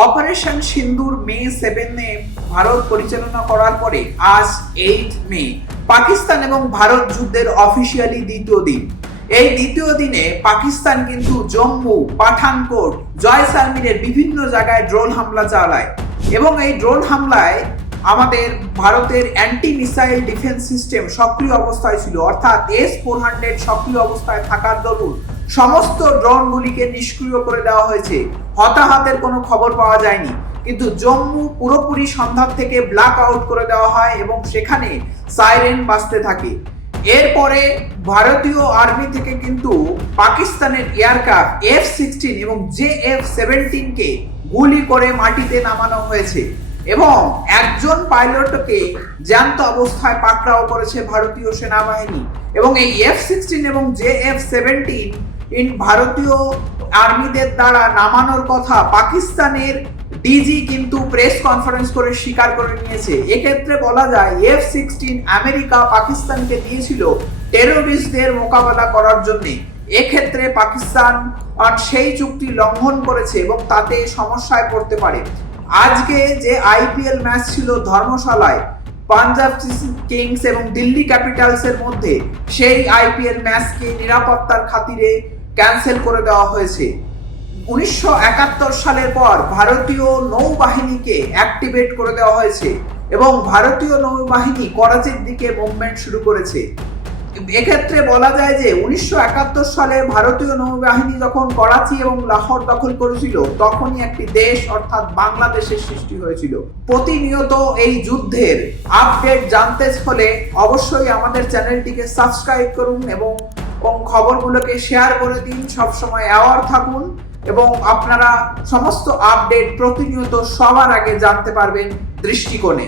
Operation সিন্দুর মে 7-এ ভারত পরিচালনা করার পরে আজ 8 মে পাকিস্তান এবং ভারত যুদ্ধের অফিসিয়ালি দ্বিতীয় দিন। এই দ্বিতীয় দিনে পাকিস্তান কিন্তু জম্মু, পাঠানকোট, জয়সালমীরের বিভিন্ন জায়গায় ড্রোন হামলা চালায় এবং এই ড্রোন হামলায় আমাদের ভারতের অ্যান্টি মিসাইল ডিফেন্স সিস্টেম সক্রিয় অবস্থায় ছিল, অর্থাৎ S-400 সক্রিয় অবস্থায় থাকার দরুন সমস্ত ড্রোনগুলিকে নিষ্ক্রিয় করে দেওয়া হয়েছে। হতাহতের কোনো খবর পাওয়া যায়নি, কিন্তু জম্মু পুরোপুরি সন্ধ্যা থেকে ব্ল্যাক আউট করে দেওয়া হয় এবং সেখানে সাইরেন বাজতে থাকে। এরপরে ভারতীয় আর্মি থেকে কিন্তু পাকিস্তানের এয়ারক্রাফট F-16 এবং JF-17 কে গুলি করে মাটিতে নামানো হয়েছে এবং একজন পাইলটকে জ্যান্ত অবস্থায় পাকড়াও করেছে ভারতীয় সেনাবাহিনী। এবং এই F-16 এবং JF-17 ভারতীয় আর্মিদের দ্বারা নামানোর কথা পাকিস্তানের ডিজি কিন্তু প্রেস কনফারেন্স করে স্বীকার করে নিয়েছে। এক্ষেত্রে বলা যায় F-16 আমেরিকা পাকিস্তানকে দিয়েছিল টেরোরিস্টদের মোকাবেলা করার জন্য। এক্ষেত্রে পাকিস্তান সেই চুক্তি লঙ্ঘন করেছে এবং তাতে সমস্যায় পড়তে পারে। আজকে যে IPL ম্যাচ ছিল ধর্মশালায় পাঞ্জাব কিংস এবং দিল্লি ক্যাপিটালস এর মধ্যে, সেই IPL ম্যাচকে নিরাপত্তার খাতিরে ক্যান্সেল করে দেওয়া হয়েছে। 1971 সালের পর ভারতীয় নৌবাহিনীকে অ্যাক্টিভেট করে দেওয়া হয়েছে এবং ভারতীয় নৌবাহিনী করাচির দিকে মুভমেন্ট শুরু করেছে। এক্ষেত্রে বলা যায় যে 1971 সালে ভারতীয় নৌবাহিনী যখন করাচি এবং লাহোর দখল করেছিল, তখনই একটি দেশ অর্থাৎ বাংলাদেশের সৃষ্টি হয়েছিল। প্রতিনিয়ত এই যুদ্ধের আপডেট জানতে হলে অবশ্যই আমাদের চ্যানেলটিকে সাবস্ক্রাইব করুন এবং খবরগুলোকে শেয়ার করে দিন। সবসময় অ্যাওয়ার থাকুন এবং আপনারা সমস্ত আপডেট প্রতিনিয়ত সবার আগে জানতে পারবেন দৃষ্টিকোণে।